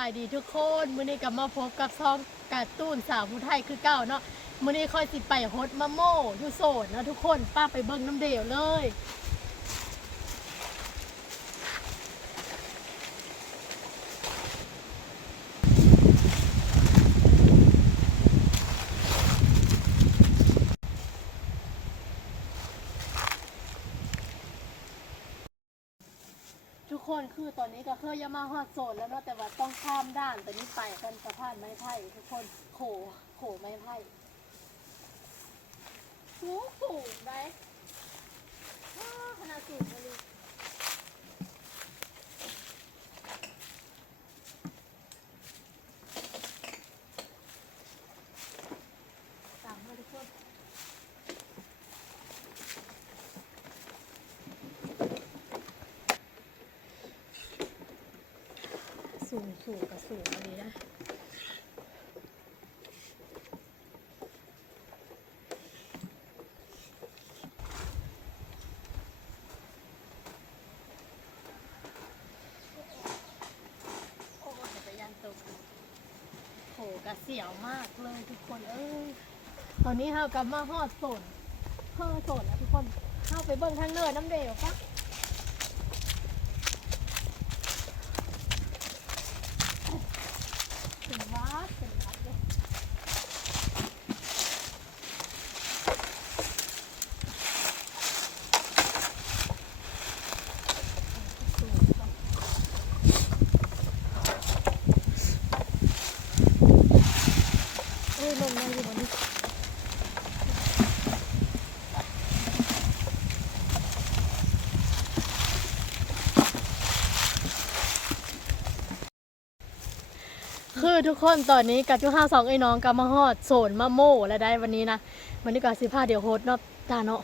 สวัสดีทุกคนมื้อนี้กลับมาพบกับซองการ์ตูนสาวผู้ไทยคือเก่าเนาะมื้อนี้ค่อยสิไปฮดมะโม่อยู่โสดเนาะทุกคนป้าไปเบิ่งน้ำเดียวเลย ทุกคนคือ ตอนนี้ก็เคยยามาฮอดโซนแล้วเนาะแต่ว่าต้องข้ามด้านตอนนี้ไปกันสะพานไม้ไผ่ทุกคนโขโขไม้ไผ่สูงสูงไหมอ้ขนาดสูงเลยตามมาทุกคน สูงสูงกับสูงอันนี้นะโอ้จักรยานตกโหกระเสียวมากเลยทุกคนเอ้ยตอนนี้เรากลับมาฮอดโซนเพิ่โซนแล้วทุกคนเข้าไปเบิ่งทางเนินน้ำเดียวปะ ถึงวัดถึงวัดเลยเอ้ยลมยังอยู่บนนี้ คือ ทุกคนตอนนี้กับจุห้าสองไอ้น้องกับมาฮอดโซนมะโม่และได้วันนี้นะวันนี้ก็สิพาเดี๋ยวโฮสต์เนาะตาเนาะ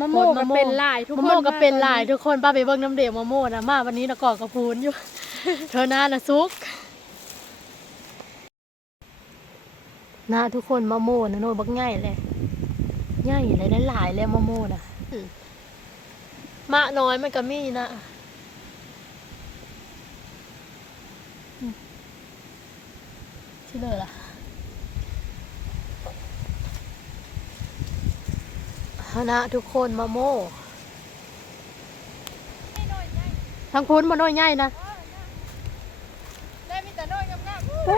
มะโม่ก็เป็นลายทุกคนมะโม่ก็เป็นลายมทุกคนป้าไปเบิ่งน้ำเดียวมะโม่นะมาวันนี้นะก่อกระพูนอยู่ เธอหน้านะซุกหน้าทุกคนมะโม่นะโน่บักง่ายเลยง่ายเลยได้หลายเลยมะโม่นะอืมมะน้อยมันก็มีนะอืม ที่เลยล่ะคณะทุกคนมาโม่ทางพุ้นมาโน้อยใหญ่นะได้มีแต่น้อยงามโอ้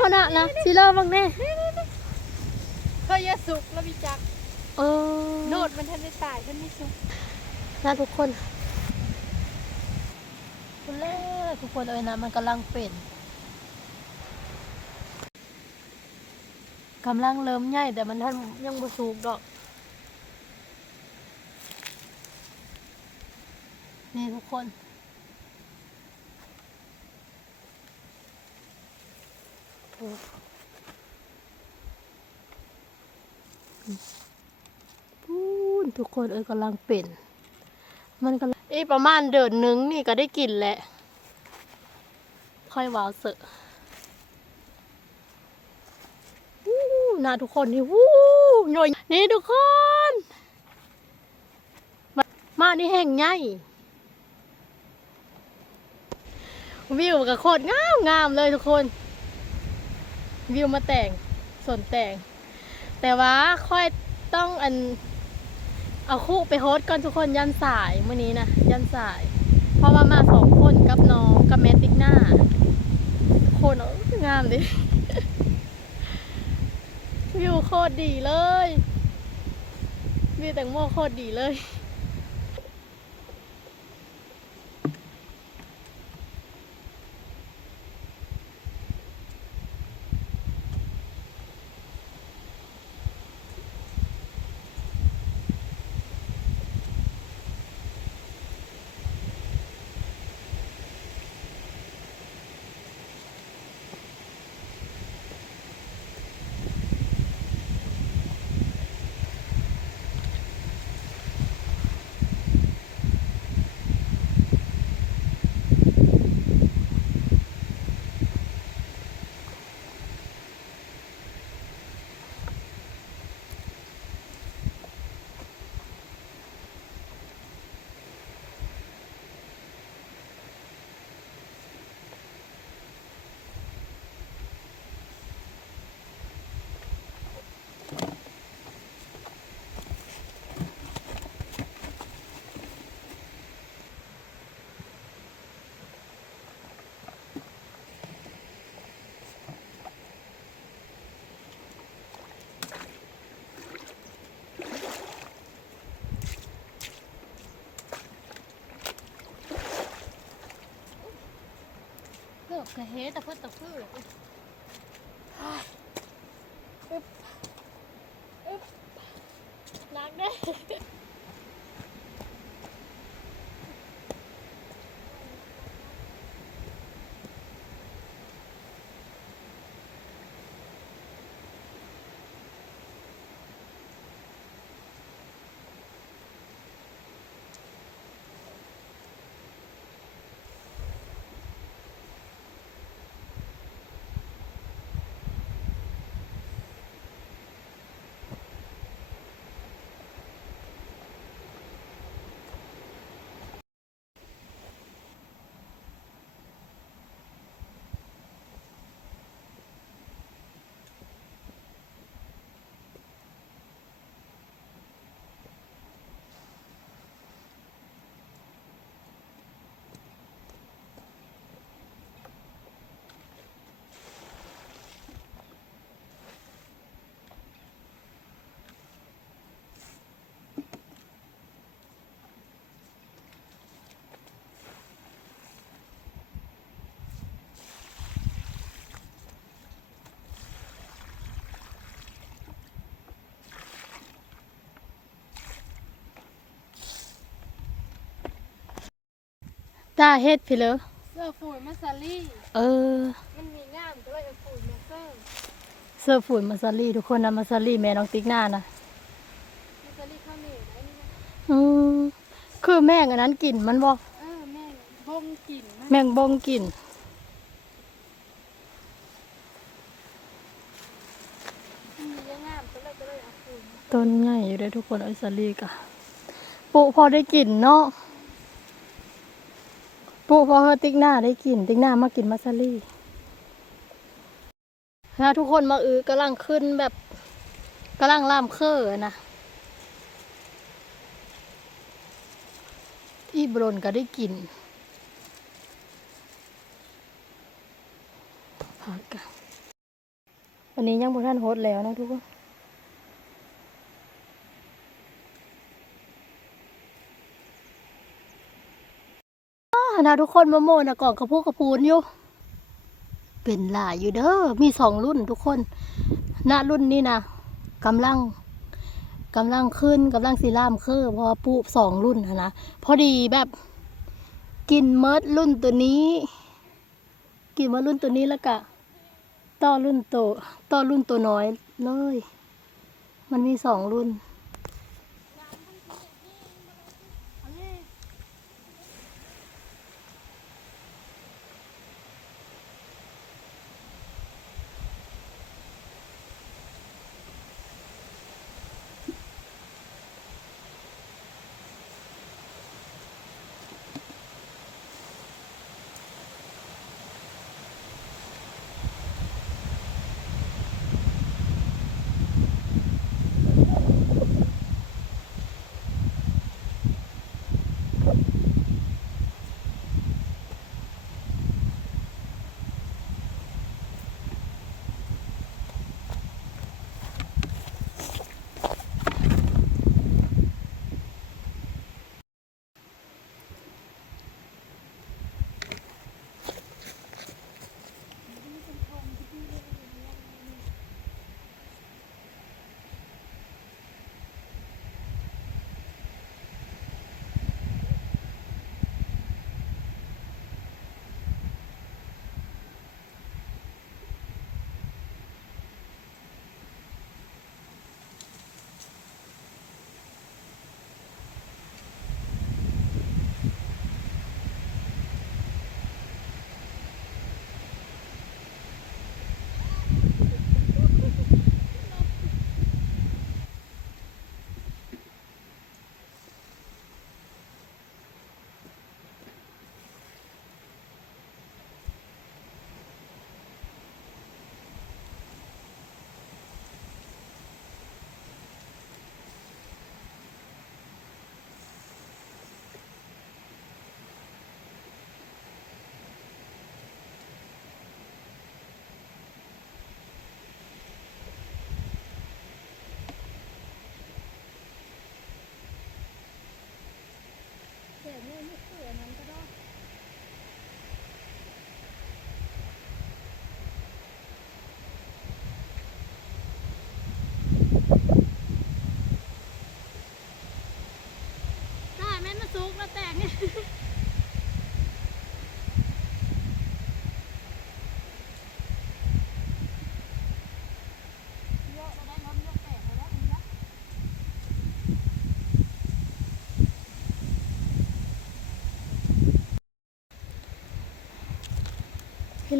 คณะนะสิเลิบังแน่ๆก็ยาสุกแล้วมีจักเออโนดมันทันได้ตายมันไม่สุกนะทุกคนคุณเล่ทุกคนเอ้ยนะมันกำลังเป็น กำลังเริ่มใหญ่แต่มันท่านยังบ่สูกดอก นี่ทุกคนโอ้พูนทุกคนเอ้ยกำลังเป็น มันกำลังอีประมาณเดือนหนึงนี่ก็ได้กินแหละ ค่อยวาวเสอะวู้ห น้าทุกคนนี่วู้หน่อยนี่ทุกคน มามานี่แห่งใหญ่วิวกับโคตรงามงามเลยทุกคน วิวมาแต่งส่วนแต่ง แต่ว่าค่อยต้องอัน เอาคู่ไปโฮสก่อนทุกคนยันสายเมื่อนี้นะยันสาย เพราะว่ามาสองคนกับน้องกับแมติกหน้าทุกคนงามดิ วิวโคตรดีเลยวิวแตงโมโคตรดีเลย กือบกระเฮตะเพื่อตะพืชอึ๊บอึ๊บนักได้าเฮ็ดพี่เลยเสื้อฝุ่นมาซาลี่เออ มันมีงามก็เลยเอาฝุ่นมาเสื้อเสื้อฝุ่นมาซารี่ทุกคนนะมาซารี่แม่น้องติ๊กหน้านะมาซาลี่ข้าวเหนียวได้นี่นะอืมคือแม่งอันนั้นกลิ่นมันบอกเออแม่งบงกลิ่นนะแมงบงกลิ่นมันมีงามก็เลยก็เลยเอาฝุ่นมาต้นใหญ่อยู่เลยทุกคนไอซารี่กะปุพอได้กลิ่นเนาะ ปุพอเฮอติ๊กหน้าได้กลิ่นติ๊กหน้ามากินมาซารี่นะทุกคนมาอือกำลังขึ้นแบบกำลังล่ามเคอร์นะอีบรนก็ได้กลิ่นพักกันวันนี้ยังบนท่านโฮสแล้วนะทุกคน นะทุกคนมะโมนะก่อนกระพูกระพูนอยู่ เป็นหลายอยู่เด้อ มีสองรุ่นทุกคน ณ รุ่นนี้นะกำลังกำลังขึ้นกำลังสีล่ามคือเพอปูสองรุ่นหั้นนะพอดีแบบกินเมิดรุ่นตัวนี้ กินเมิดรุ่นตัวนี้แล้วก็ต่อรุ่นโตต่อรุ่นตัวน้อยเลย มันมีสองรุ่น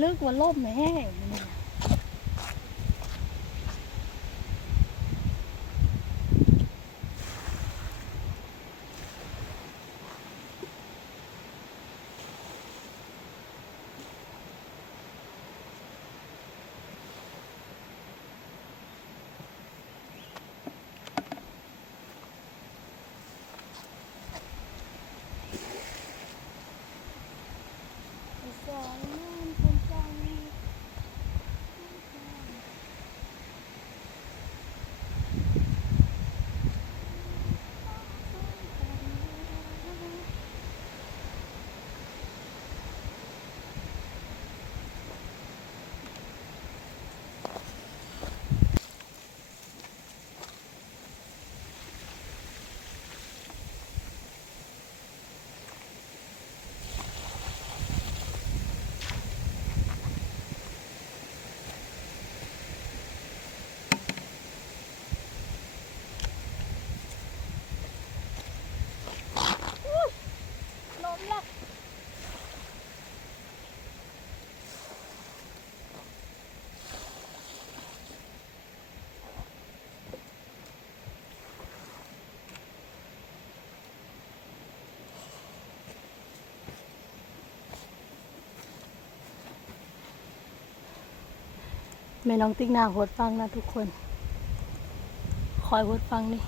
ลึกว่าล่มแห้งนี่นะสองน้ำคนจัง ล้มละ แม่น้องติ๊กหน้าหดฟังนะทุกคน คอยหดฟังนี่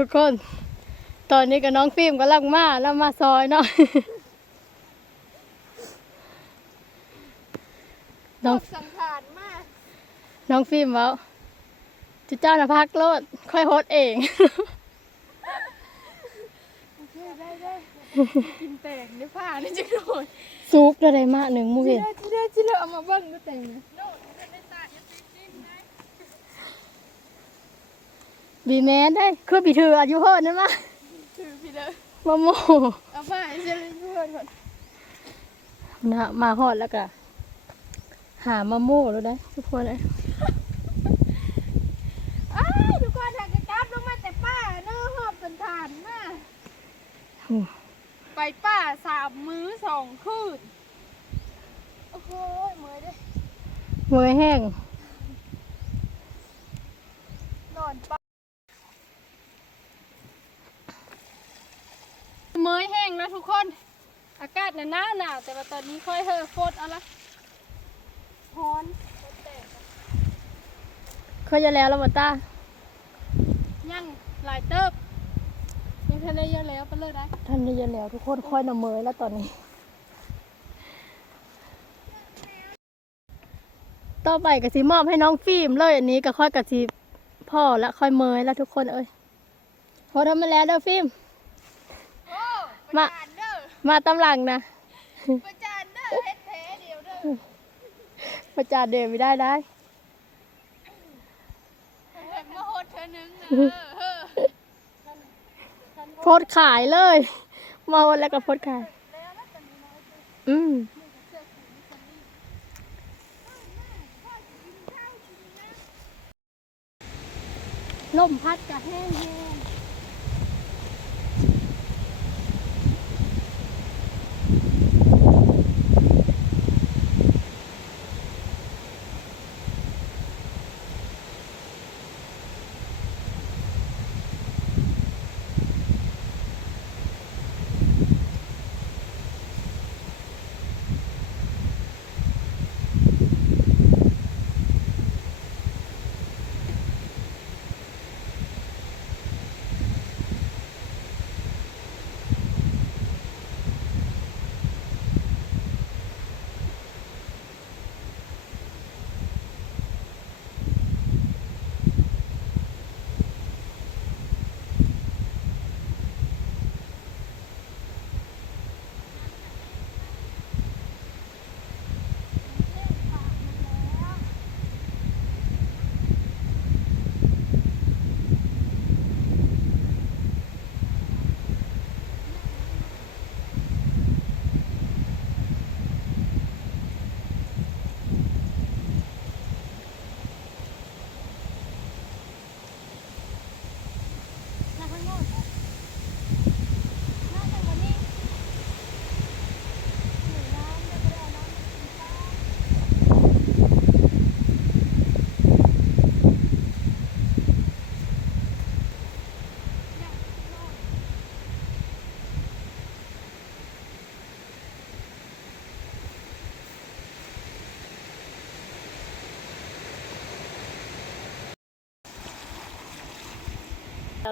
ทุกคน ตอนนี้กับน้องฟิล์มกำลังมาแล้วมาซอยเนาะน้องสังขารมาก น้องฟิล์มเว้าจุเจ้านะพักโลด ค่อยโฮดเองโอเคได้ได้กินแตงในผ้านี่จังโดนซุกอะไรมากหนึ่งมูจิเห็นเด้อจิเด้อจิเด้อเอามาเบิ้งก็แต่งนะ บีแมนได้คือบีถืออายุโฮดนั่นมาถือพี่เด้อมาโมเอาผ้าให้เชื่อเพื่อนก่อนนะมาฮอดแล้วก็หามาโม่แล้วได้ทุกคนเลยอ้ายทุกคนถักกระจับลงมาแต่ป้าเนื้อหอบเป็นฐานมาอืมไปป้าสามมื้อสองคืนโอ้โหเมื่อยเด้อมือแห้งนอนป้า เมยแห้งแล้วทุกคน อากาศหนาวหนาวแต่ว่าตอนนี้ค่อยเฮอโคตรเอาละฮอนแตงค่อยจะแล้วแล้วบ่ตายังหลายเติบยังทะเลเยอะแล้วไปเลยได้ท่านได้ยินแล้วทุกคนค่อยนำเมยแล้วตอนนี้ ต่อไปก็สิมอบให้น้องฟิล์มเลยอันนี้ก็ค่อยกับสิพ่อและค่อยเมยแล้วทุกคนเอ้ยพอทำมาแล้วเด้อฟิล์มโอ้ มาประจานเด้อมาตำหลังนะประจานเด้อเฮ็ดแผลเดียวเด้อประจานเดไม่ได้ได้เห็นมาโหดเธอนึงนะเออโพสต์ขายเลยเมาแล้วก็โพสต์ขาย อืมลมพัดกะแห้งแห้ง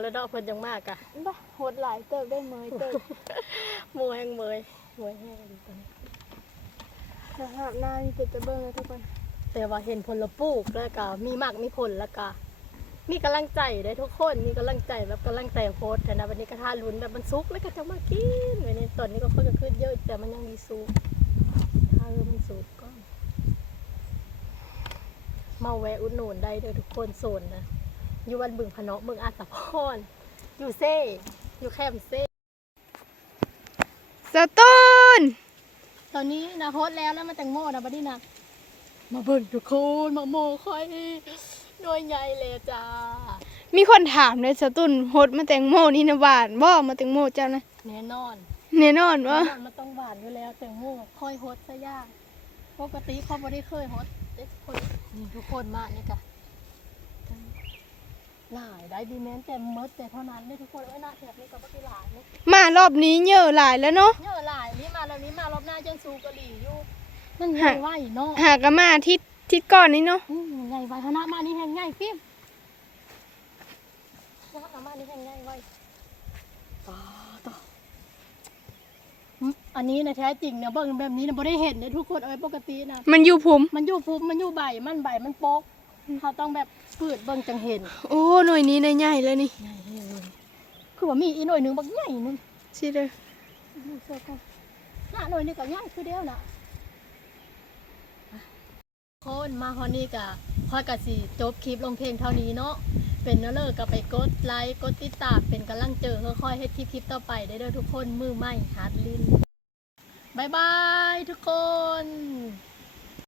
แล้วแล้วดอกเพิ่นจังมากอะบ้าโหดหลายเติบได้เมยเติบหมูแห้งเมยหมูแห้งดีจังสภาพหน้านี่เป็นตะเบิ้งเลยทุกคนแต่ว่าเห็นผลปลูกแล้วก็มีมากมีผลแล้วก็มีกำลังใจได้ทุกคนมีกำลังใจแบบกำลังใจโพสต์นะวันนี้ก็ท่าลุ้นแบบมันซุกแล้วก็จะมากินวันนี้ตอนนี้ก็ค่อยก็ขึ้นเยอะแต่มันยังมีซุกถ้าเออมันซุกก็มาแวะอุดหนุนได้เลยทุกคนโซนนะ อยู่วันบึงพะเนาะเมืองอาสาพรอยู่เซ่อยู่แคมป์เซ่สตูนตอนนี้นะโพสต์แล้วแล้วมาแตงโมนะบัดนี้นะมาเบิ่งทุกคนมาโมค่อยหน่วยใหญ่เลยจ้ามีคนถามเลยสตูนโหดมาแตงโมนี่นะหวานบ่มาแตงโมเจ้านะแน่นอนแน่นอนแน่วะนอนมันต้องหวานอยู่แล้วแตงโมค่อยโฮสซะยากปกติเขาไม่ได้เคยโฮสเด็กคนนี่ทุกคนมานี่กะ หลายได้ดีแม้นแต่เมดแต่เท่านั้นได้ทุกคนเอ้ยหน้าแถบนี้กับปฏิหลายนี่มารอบนี้เยอะหลายแล้วเนาะ เยอะหลายนี่มาแล้วนี้มารอบหน้าจังซูกะหรี่อยู่มันใหญ่ไหวเนาะหากะมาทิศทิศก่อนนี่เนาะอืมใหญ่ไวคณะมานี่แห่งใหญ่ฟิล์มคณะมานี่แห่งใหญ่ไวต่อต่ออืมอันนี้นะแท้จริงเนี่ยเบิ่งแบบนี้นะบ่ได้เห็นเนี่ยทุกคนเอาไว้ปกตินะมันอยู่ผมมันอยู่ภูมิมันอยู่ใบมันใบมันโปก เขาต้องแบบพืดเบิ่งจังเห็นโอ้หน่วยนี้นะใหญ่เลยนี่ใหญ่เลยคือว่ามีอีหน่อยหนึงบักใหญ่หนึงสิเลยดูเสื้อก่อนหน้าหน่อยนี่ก็ใหญ่คือเดียวน่ะคนมาฮอนี่กะพอยกะสิจบคลิปลงเพลงเท่านี้เนาะเป็นเนอะเลิกก็ไปกดไลค์กดติดตามเป็นกำลังเจอค่อยๆให้คลิปคลิปต่อไปได้เด้อทุกคนมือใหม่ฮาร์ดลินบายบายทุกคน